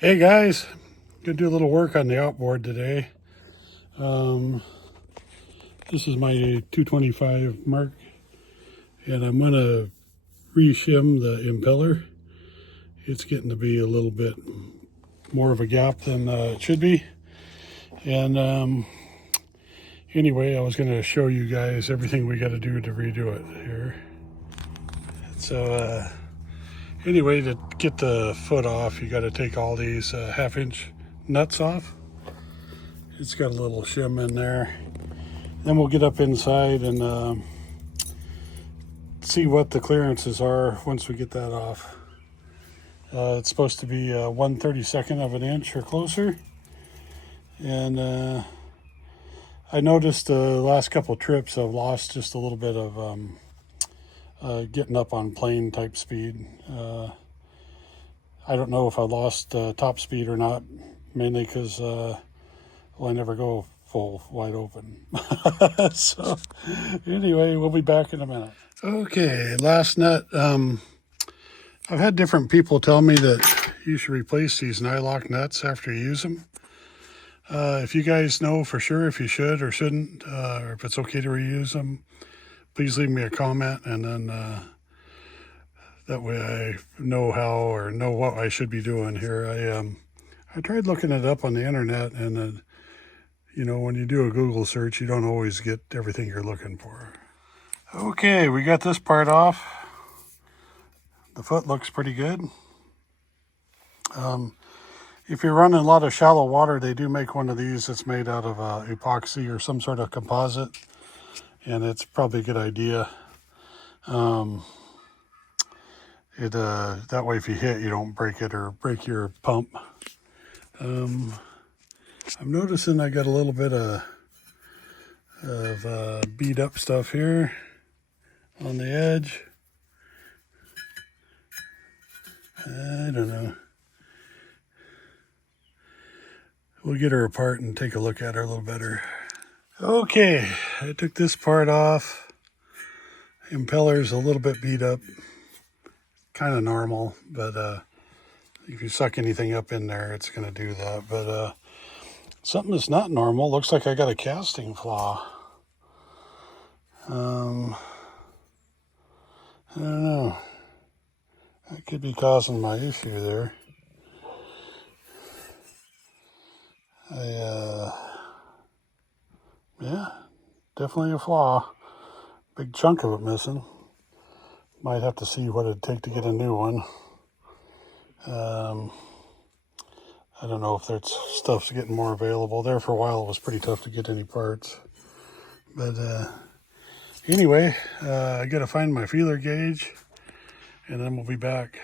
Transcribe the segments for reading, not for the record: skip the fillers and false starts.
Hey guys, gonna do a little work on the outboard today. Um, this is my 225 mark, and I'm gonna reshim the impeller. It's getting to be a little bit more of a gap than it should be. And anyway, I was gonna show you guys everything we got to do to redo it here. So anyway, to get the foot off, you got to take all these half-inch nuts off. It's got a little shim in there. Then we'll get up inside and see what the clearances are once we get that off. It's supposed to be 1/32 of an inch or closer. And I noticed the last couple of trips I've lost just a little bit of getting up on plane type speed. I don't know if I lost top speed or not, mainly because I never go full wide open. So anyway, we'll be back in a minute. Okay, last nut. I've had different people tell me that you should replace these nylock nuts after you use them. If you guys know for sure if you should or shouldn't, or if it's okay to reuse them, please leave me a comment, and then that way I know how or know what I should be doing here. I tried looking it up on the internet, and you know, when you do a Google search, you don't always get everything you're looking for. Okay, we got this part off. The foot looks pretty good. If you're running a lot of shallow water, they do make one of these that's made out of epoxy or some sort of composite, and it's probably a good idea. That way if you hit, you don't break it or break your pump. I'm noticing I got a little bit of beat up stuff here on the edge. I don't know. We'll get her apart and take a look at her a little better. Okay, I took this part off. Impeller's a little bit beat up. Kind of normal, but if you suck anything up in there, it's going to do that. But something that's not normal, looks like I got a casting flaw. I don't know. That could be causing my issue there. Yeah, definitely a flaw. Big chunk of it missing. Might have to see what it'd take to get a new one. I don't know if there's stuff's getting more available. There for a while it was pretty tough to get any parts. But anyway, I gotta find my feeler gauge, and then we'll be back.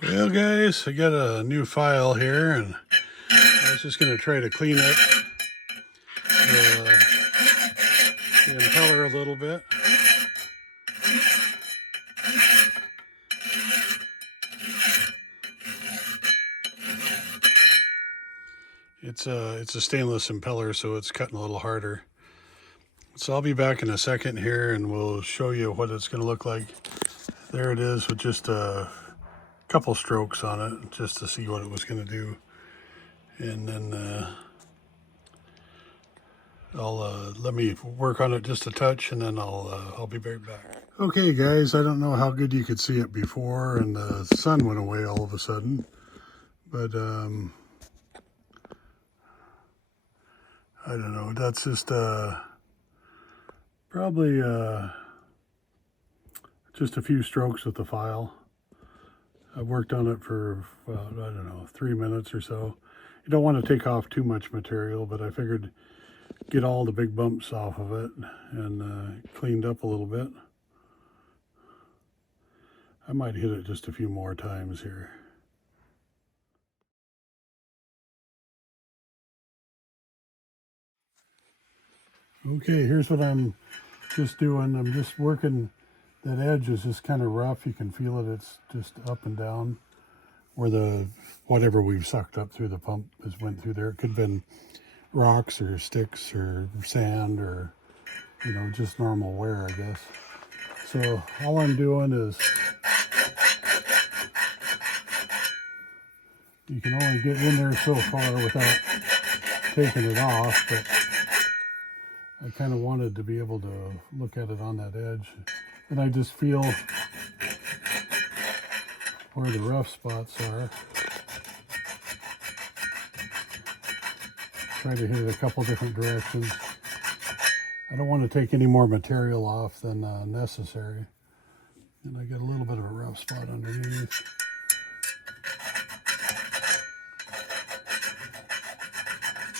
Well guys, I got a new file here, and I was just gonna try to clean up the impeller a little bit. It's a stainless impeller, so it's cutting a little harder. So I'll be back in a second here, and we'll show you what it's going to look like. There it is with just a couple strokes on it, just to see what it was going to do. And then let me work on it just a touch, and then I'll be right back. Okay guys, I don't know how good you could see it before, and the sun went away all of a sudden, but I don't know, that's just probably just a few strokes with the file. I worked on it for, I don't know, 3 minutes or so. You don't want to take off too much material, but I figured get all the big bumps off of it and cleaned up a little bit. I might hit it just a few more times here. Okay, here's what I'm just doing. I'm just working, that edge is just kind of rough. You can feel it, it's just up and down where the, whatever we've sucked up through the pump has went through there. It could have been rocks or sticks or sand or, you know, just normal wear, I guess. So all I'm doing is, you can only get in there so far without taking it off, but I kind of wanted to be able to look at it on that edge. And I just feel where the rough spots are. Try to hit it a couple different directions. I don't want to take any more material off than necessary. And I got a little bit of a rough spot underneath.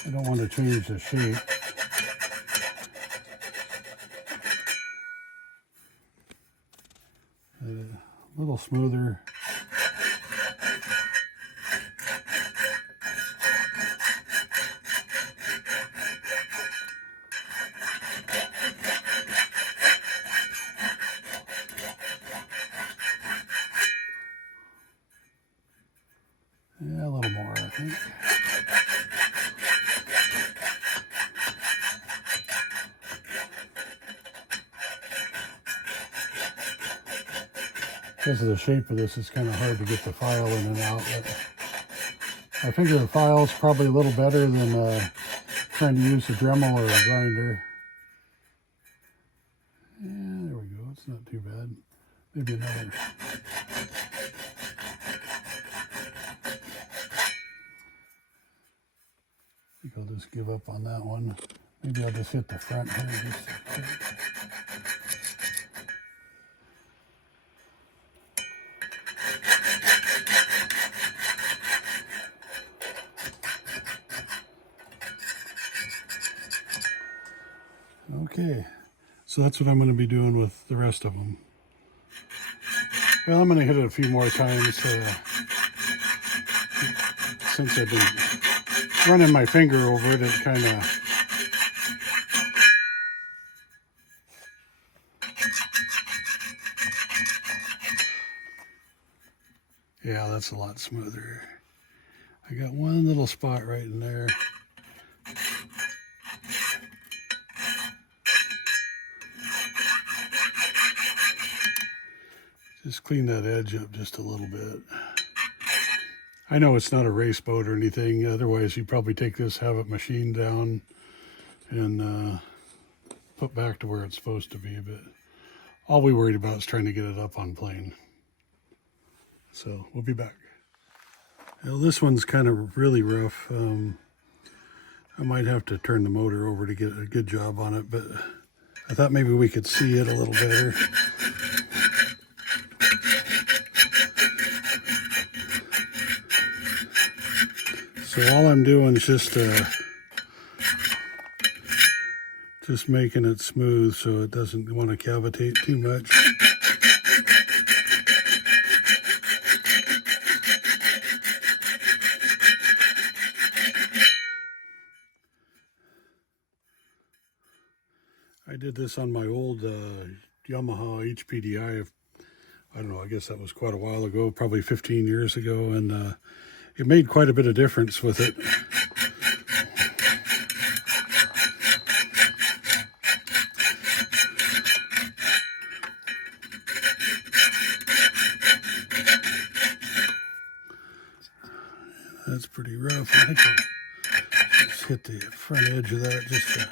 I don't want to change the shape. A little smoother. Yeah, a little more, I think. Because of the shape of this, it's kind of hard to get the file in and out. But I figure the file's probably a little better than trying to use a Dremel or a grinder. Yeah, there we go. It's not too bad. Maybe another. I think I'll just give up on that one. Maybe I'll just hit the front here just a bit. Okay, so that's what I'm going to be doing with the rest of them. Well, I'm going to hit it a few more times since I've been running my finger over it. It kind of yeah, that's a lot smoother. I got one little spot right in there. Just clean that edge up just a little bit. I know it's not a race boat or anything. Otherwise, you'd probably take this, have it machined down, and put back to where it's supposed to be. But all we worried about is trying to get it up on plane. So we'll be back. Well, this one's kind of really rough. I might have to turn the motor over to get a good job on it, but I thought maybe we could see it a little better. So all I'm doing is just making it smooth so it doesn't want to cavitate too much. I did this on my old Yamaha HPDI. I don't know, I guess that was quite a while ago, probably 15 years ago, and it made quite a bit of difference with it. That's pretty rough. I think I'll just hit the front edge of that just to...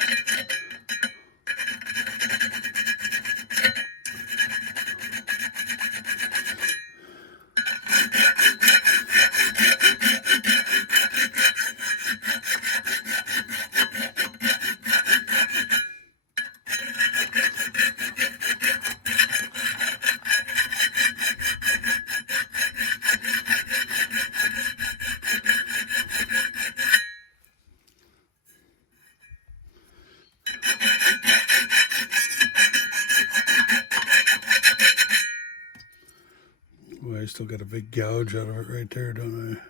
Well, I still got a big gouge out of it right there, don't I?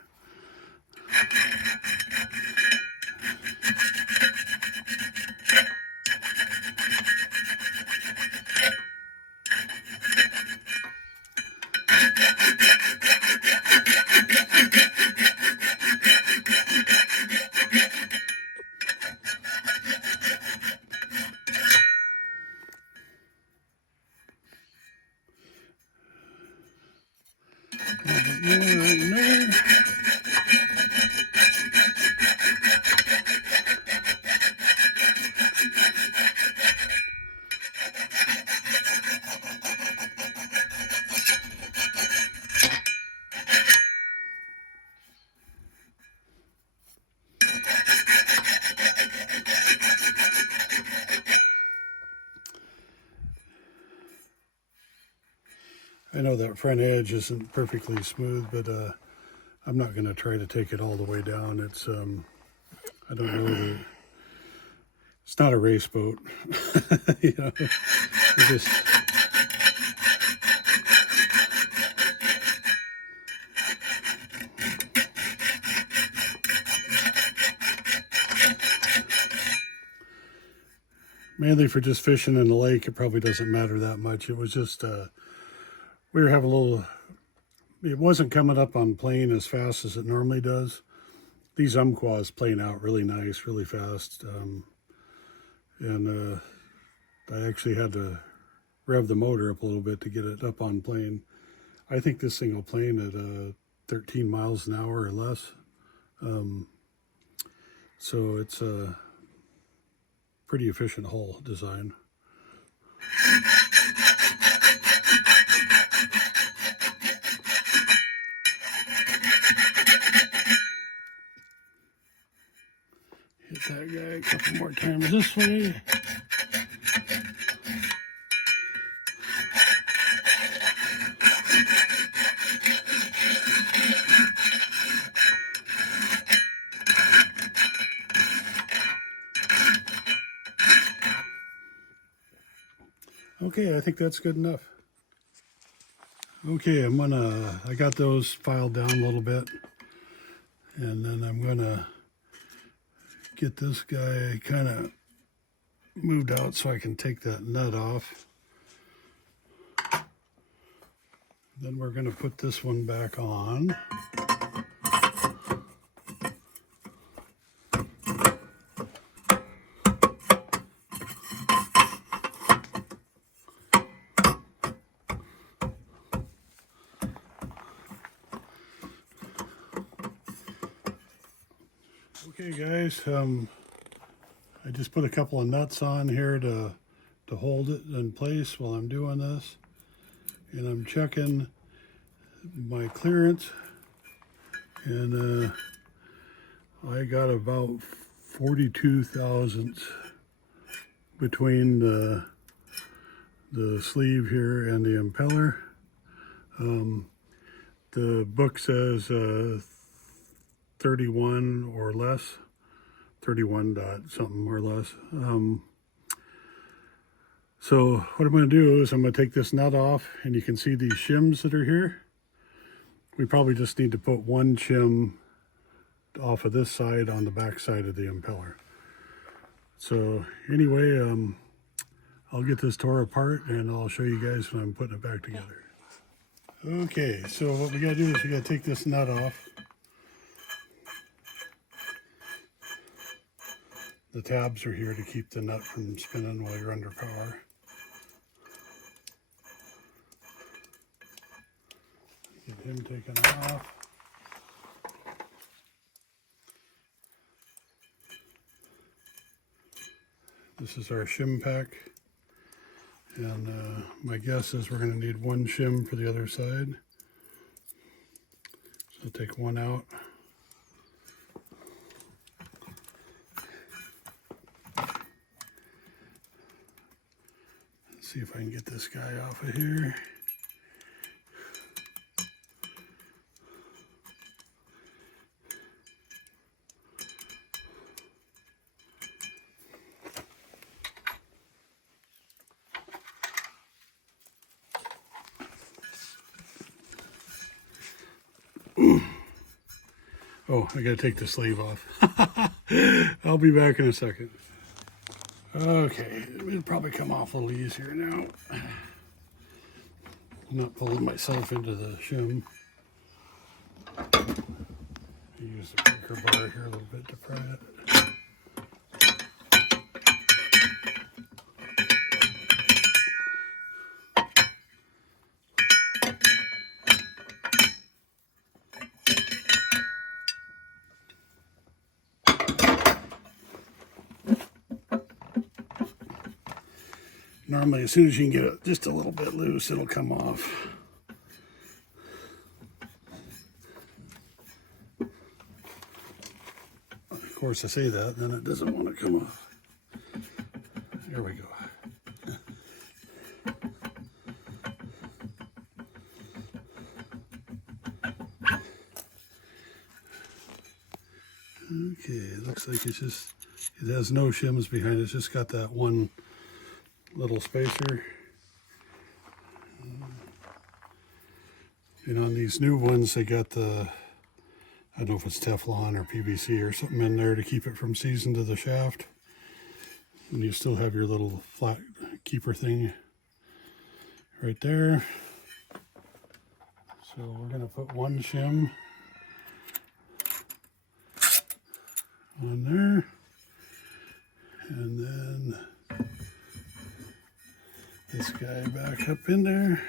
I know that front edge isn't perfectly smooth, but I'm not going to try to take it all the way down. It's I don't know that it's not a race boat. You know, it just mainly for just fishing in the lake. It probably doesn't matter that much. It was just we were having a little. It wasn't coming up on plane as fast as it normally does. These Umpquas playing out really nice, really fast, and I actually had to rev the motor up a little bit to get it up on plane. I think this thing will plane at 13 miles an hour or less. So it's a pretty efficient hull design. Hit that guy a couple more times this way. Okay, I think that's good enough. Okay, I got those filed down a little bit, and then I'm gonna get this guy kind of moved out so I can take that nut off. Then we're gonna put this one back on. Okay guys, I just put a couple of nuts on here to hold it in place while I'm doing this. And I'm checking my clearance, and I got about 42 thousandths between the sleeve here and the impeller. The book says 31 or less, 31 dot something or less. So what I'm going to do is I'm going to take this nut off, and you can see these shims that are here. We probably just need to put one shim off of this side on the back side of the impeller. So anyway, I'll get this tore apart and I'll show you guys when I'm putting it back together. Okay, so what we got to do is we got to take this nut off. The tabs are here to keep the nut from spinning while you're under power. Get him taken off. This is our shim pack. And my guess is we're going to need one shim for the other side. So I'll take one out. Let's see if I can get this guy off of here. Oh, I gotta take the sleeve off. I'll be back in a second. Okay, it'll probably come off a little easier now. I'm not pulling myself into the shim. I use the breaker bar here a little bit to pry it. Normally, as soon as you can get it just a little bit loose, it'll come off. Of course, I say that, then it doesn't want to come off. There we go. Okay, it looks like it has no shims behind it. It's just got that one little spacer. And on these new ones, they got the, I don't know if it's Teflon or PVC or something in there to keep it from seizing to the shaft. And you still have your little flat keeper thing right there. So we're going to put one shim on there. And then this guy back up in there.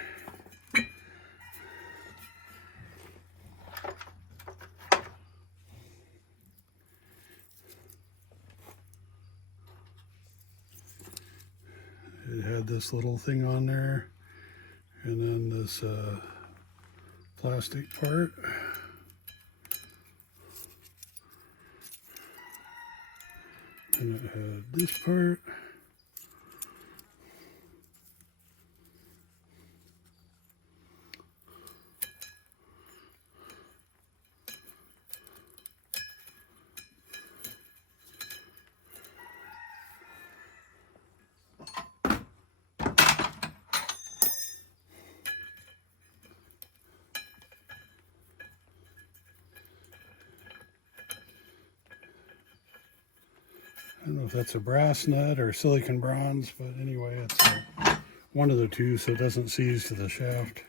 It had this little thing on there, and then this plastic part. And it had this part. I don't know if that's a brass nut or silicon bronze, but anyway, it's one of the two, so it doesn't seize to the shaft.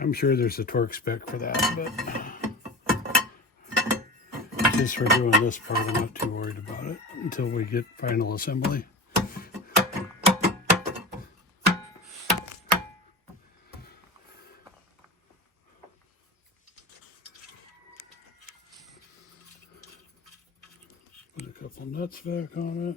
I'm sure there's a torque spec for that, but just for doing this part, I'm not too worried about it until we get final assembly. Put a couple nuts back on it.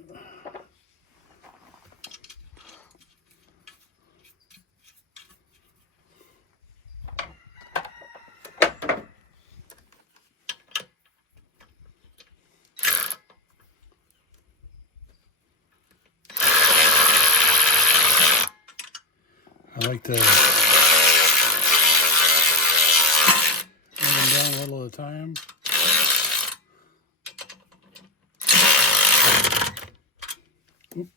I like to run them down a little at a time. Oop.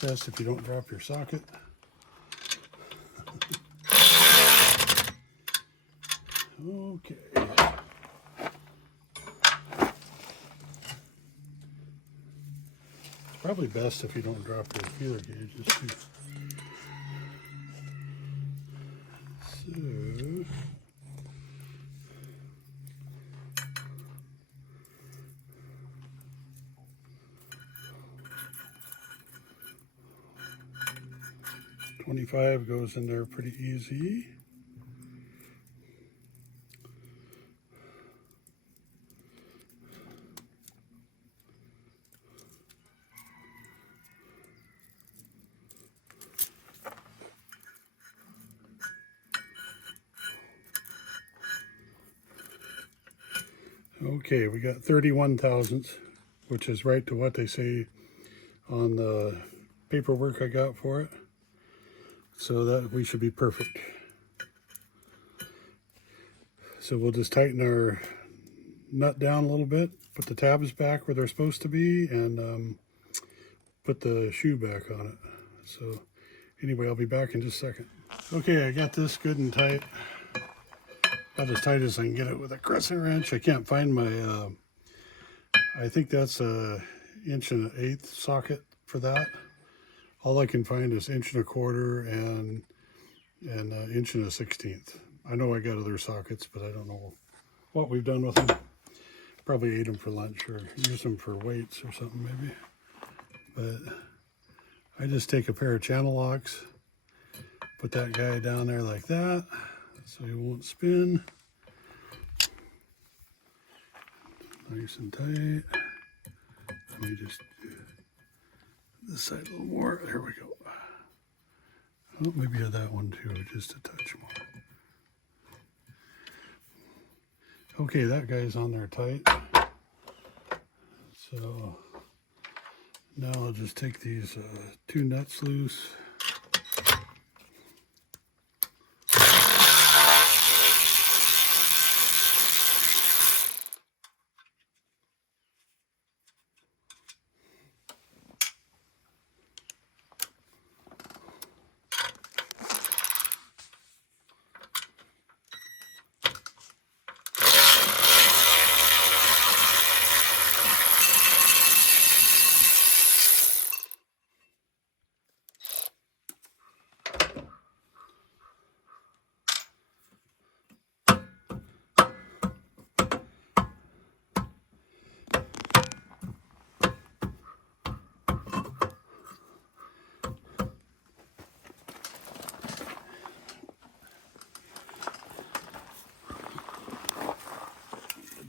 Best if you don't drop your socket. Okay. Probably best if you don't drop your feeler gauges too. So, .25 goes in there pretty easy. Okay, we got 31 thousandths, which is right to what they say on the paperwork I got for it. So that we should be perfect. So we'll just tighten our nut down a little bit, put the tabs back where they're supposed to be, and put the shoe back on it. So anyway, I'll be back in just a second. Okay, I got this good and tight. About as tight as I can get it with a crescent wrench. I can't find my, I think that's a 1.125" socket for that. All I can find is 1.25" and 1 1/16". I know I got other sockets, but I don't know what we've done with them. Probably ate them for lunch or used them for weights or something maybe. But I just take a pair of channel locks, put that guy down there like that so he won't spin. Nice and tight. Let me just do this side a little more. There we go. Oh, maybe that one too, just a touch more. Okay, that guy's on there tight. So now I'll just take these two nuts loose.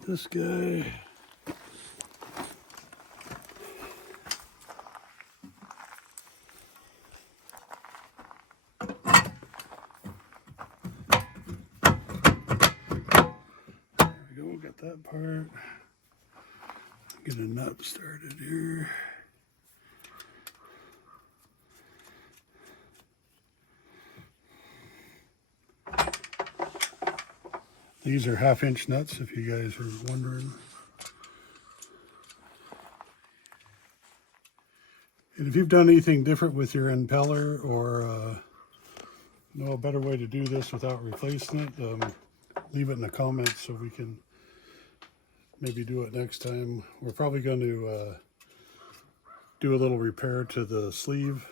This guy. There we go, got that part. Get a nut started here. These are 1/2-inch nuts, if you guys are wondering. And if you've done anything different with your impeller or know a better way to do this without replacing it, leave it in the comments so we can maybe do it next time. We're probably going to do a little repair to the sleeve.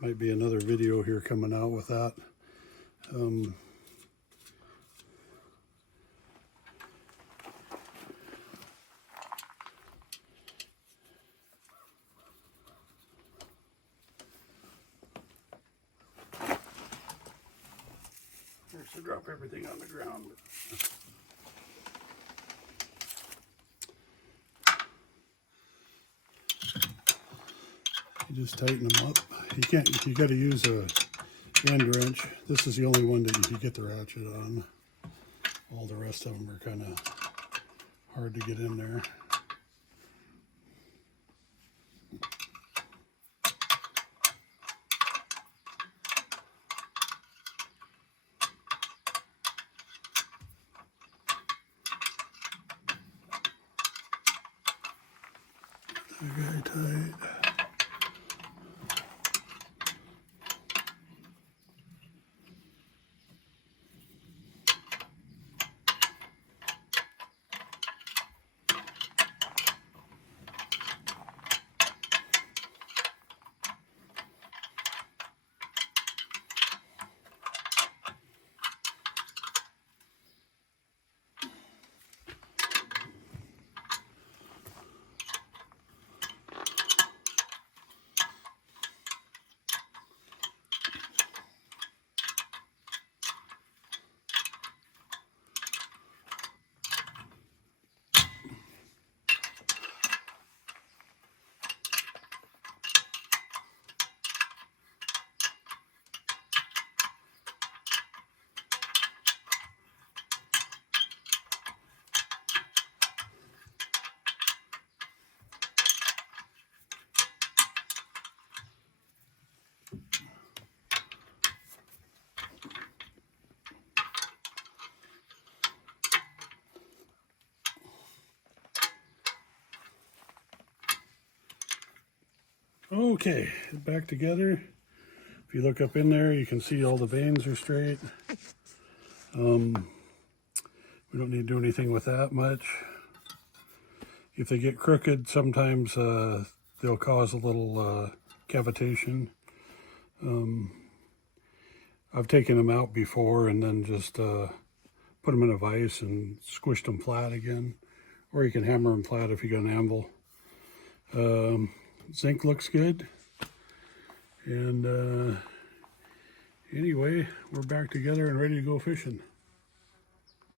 Might be another video here coming out with that. To drop everything on the ground. You just tighten them up. You got to use a end wrench. This is the only one that you can get the ratchet on. All the rest of them are kind of hard to get in there. Very tight. Okay, back together. If you look up in there, you can see all the vanes are straight. We don't need to do anything with that much. If they get crooked, sometimes they'll cause a little cavitation. I've taken them out before and then just put them in a vise and squished them flat again. Or you can hammer them flat if you got an anvil. Zinc looks good. And anyway, we're back together and ready to go fishing.